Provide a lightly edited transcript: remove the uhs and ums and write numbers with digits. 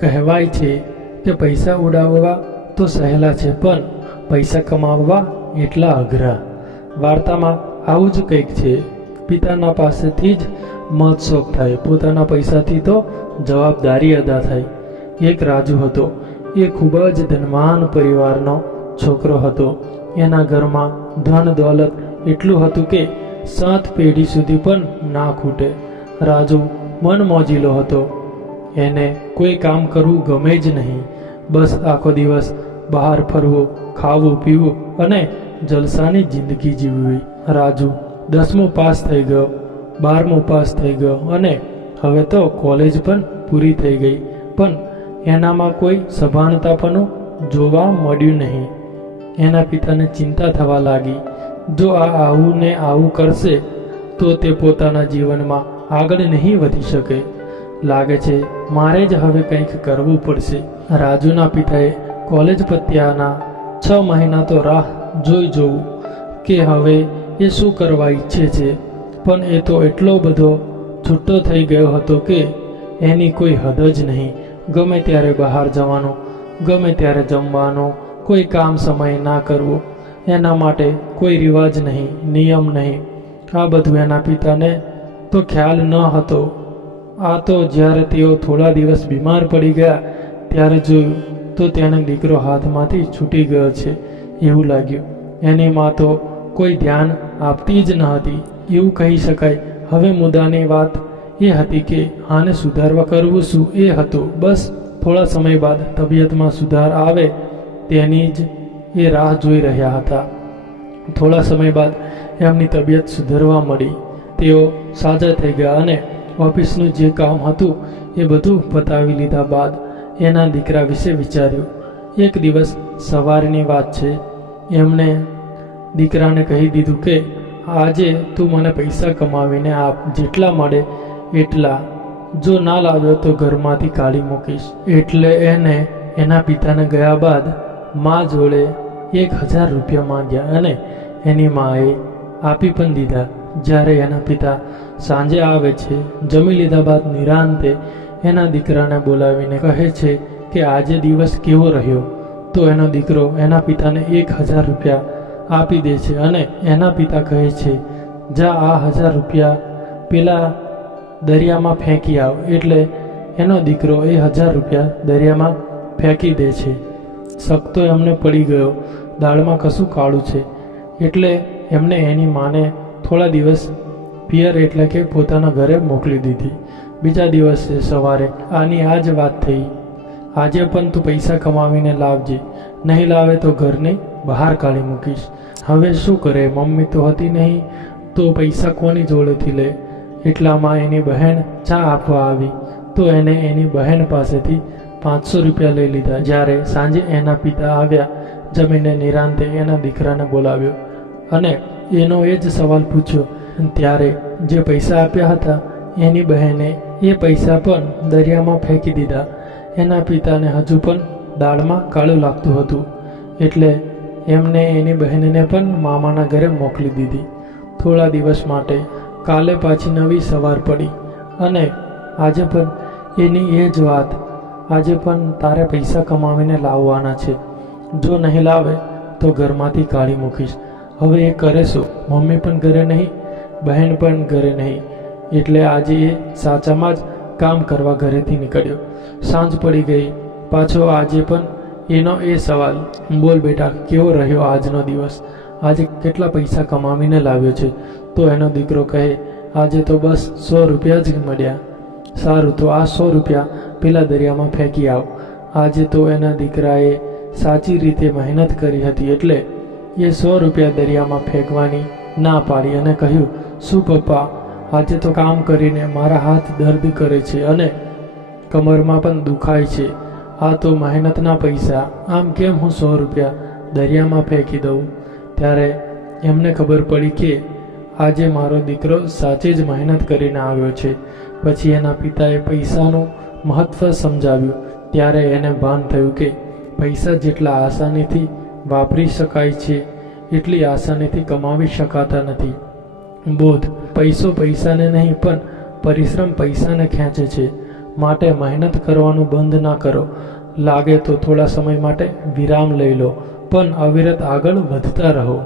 કહેવાય છે કે પૈસા ઉડાવવા તો સહેલા છે, પણ પૈસા કમાવવા એટલા અઘરા. વાર્તામાં આવું જ કંઈક છે. પિતાના પાસેથી જ મત શોખ થાય, પોતાના પૈસાથી તો જવાબદારી અદા થાય. એક રાજુ હતો. એ ખૂબ જ ધનવાન પરિવારનો છોકરો હતો. એના ઘરમાં ધન દોલત એટલું હતું કે 7 પેઢી સુધી પણ ના ખૂટે. રાજુ મનમોજીલો હતો. એને કોઈ કામ કરવું ગમે જ નહીં. બસ આખો દિવસ બહાર ફરવું, ખાવું પીવું અને જલસાની જિંદગી જીવવી. રાજુ 10મું પાસ થઈ ગયો, 12મું પાસ થઈ ગયો અને હવે તો કોલેજ પણ પૂરી થઈ ગઈ, પણ એનામાં કોઈ સભાનતાપણું જોવા મળ્યું નહીં. એના પિતાને ચિંતા થવા લાગી. જો આ આવું ને આવું કરશે તો તે પોતાના જીવનમાં આગળ નહીં વધી શકે. લાગે છે મારે જ હવે કંઈક કરવું પડશે. રાજુના પિતાએ કોલેજ પત્યાના 6 મહિના તો રાહ જોવું કે હવે એ શું કરવા ઈચ્છે છે, પણ એ તો એટલો બધો છૂટો થઈ ગયો હતો કે એની કોઈ હદ જ નહીં. ગમે ત્યારે બહાર જવાનું, ગમે ત્યારે જમવાનું, કોઈ કામ સમયે ના કરવું, એના માટે કોઈ રિવાજ નહીં, નિયમ નહીં. આ બધું એના પિતાને તો ખ્યાલ ન હતો. આ તો જ્યારે તેઓ થોડા દિવસ બીમાર પડી ગયા ત્યારે જોયું તો તેનો દીકરો હાથમાંથી છૂટી ગયો છે એવું લાગ્યું. એની માં તો કોઈ ધ્યાન આપતી જ ન હતી, એવું કહી શકાય. હવે મુદ્દાની વાત એ હતી કે આને સુધારવા કરવું શું એ હતું. બસ થોડા સમય બાદ તબિયતમાં સુધાર આવે તેની જ એ રાહ જોઈ રહ્યા હતા. થોડા સમય બાદ એમની તબિયત સુધરવા મળી. તેઓ સાજા થઈ ગયા અને ઓફિસનું જે કામ હતું એ બધું પતાવી લીધા બાદ એના દીકરા વિશે વિચાર્યું. એક દિવસ સવારની વાત છે. એમણે દીકરાને કહી દીધું કે આજે તું મને પૈસા કમાવીને આપ, જેટલા મળે એટલા. જો ના લાવ્યો તો ઘરમાંથી કાઢી મૂકીશ. એટલે એને એના પિતાને ગયા બાદ મા જોડે 1000 રૂપિયા માંગ્યા અને એની માએ આપી પણ દીધા. જ્યારે એના પિતા સાંજે આવે છે, જમી લીધા બાદ નિરાંતે એના દીકરાને બોલાવીને કહે છે કે આજે દિવસ કેવો રહ્યો. તો એનો દીકરો એના પિતાને 1000 રૂપિયા આપી દે છે અને એના પિતા કહે છે જા આ 1000 રૂપિયા પેલા દરિયામાં ફેંકી આવ. એટલે એનો દીકરો એ 1000 રૂપિયા દરિયામાં ફેંકી દે છે. શક તો એમને પડી ગયો, દાળમાં કશું કાળું છે. એટલે એમને એની માને થોડા દિવસ પિયર એટલે કે પોતાના ઘરે મોકલી દીધી. બીજા દિવસે સવારે આની આ જ વાત થઈ. આજે પણ તું પૈસા કમાવીને લાવજે, નહીં લાવે તો ઘરની બહાર કાઢી મૂકીશ. હવે શું કરે, મમ્મી તો હતી નહીં તો પૈસા કોની જોડેથી લે. એટલામાં એની બહેન ચા આપવા આવી તો એને એની બહેન પાસેથી 500 રૂપિયા લઈ લીધા. જ્યારે સાંજે એના પિતા આવ્યા, જમીને નિરાંતે એના દીકરાને બોલાવ્યો અને એનો એ જ સવાલ પૂછ્યો. ત્યારે જે પૈસા આપ્યા હતા એની બહેને એ પૈસા પણ દરિયામાં ફેંકી દીધા. એના પિતાને હજુ પણ દાળમાં કાળું લાગતું હતું. એટલે એમને એની બહેનને પણ મામાના ઘરે મોકલી દીધી થોડા દિવસ માટે. કાલે પાછી નવી સવાર પડી અને આજે પણ એની એ જ વાત. આજે પણ તારે પૈસા કમાવીને લાવવાના છે, જો નહીં લાવે તો ઘરમાંથી કાઢી મૂકીશ. હવે એ કરે શું? મમ્મી પણ ઘરે નહીં, બહેન પણ ઘરે નહીં. એટલે આજે એ સાચામાં જ કામ કરવા ઘરેથી નીકળ્યો. સાંજ પડી ગઈ. પાછો આજે પણ એનો એ સવાલ, બોલ બેટા કેવો રહ્યો આજનો દિવસ, આજે કેટલા પૈસા કમાવીને લાવ્યો છે? તો એનો દીકરો કહે આજે તો બસ 100 રૂપિયા જ મળ્યા. સારું, તો આ 100 રૂપિયા પેલા દરિયામાં ફેંકી આવ. આજે તો એના દીકરાએ સાચી રીતે મહેનત કરી હતી એટલે એ 100 રૂપિયા દરિયામાં ફેંકવાની ના પાડી અને કહ્યું શું પપ્પા, આજે તો કામ કરીને મારા હાથ દર્દ કરે છે અને કમરમાં પણ દુખાય છે. આ તો મહેનતના પૈસા, આમ કેમ હું 100 રૂપિયા દરિયામાં ફેંકી દઉં? ત્યારે એમને ખબર પડી કે આજે મારો દીકરો સાચે જ મહેનત કરીને આવ્યો છે. પછી એના પિતાએ પૈસાનું મહત્ત્વ સમજાવ્યું. ત્યારે એને ભાન થયું કે પૈસા જેટલા આસાનીથી વાપરી શકાય છે એટલી આસાનીથી કમાવી શકાતા નથી. બોધ, પૈસો પૈસાને નહીં પણ પરિશ્રમ પૈસાને ખેંચે છે. માટે મહેનત કરવાનું બંધ ના કરો. લાગે તો થોડા સમય માટે વિરામ લઈ લો, પણ અવિરત આગળ વધતા રહો.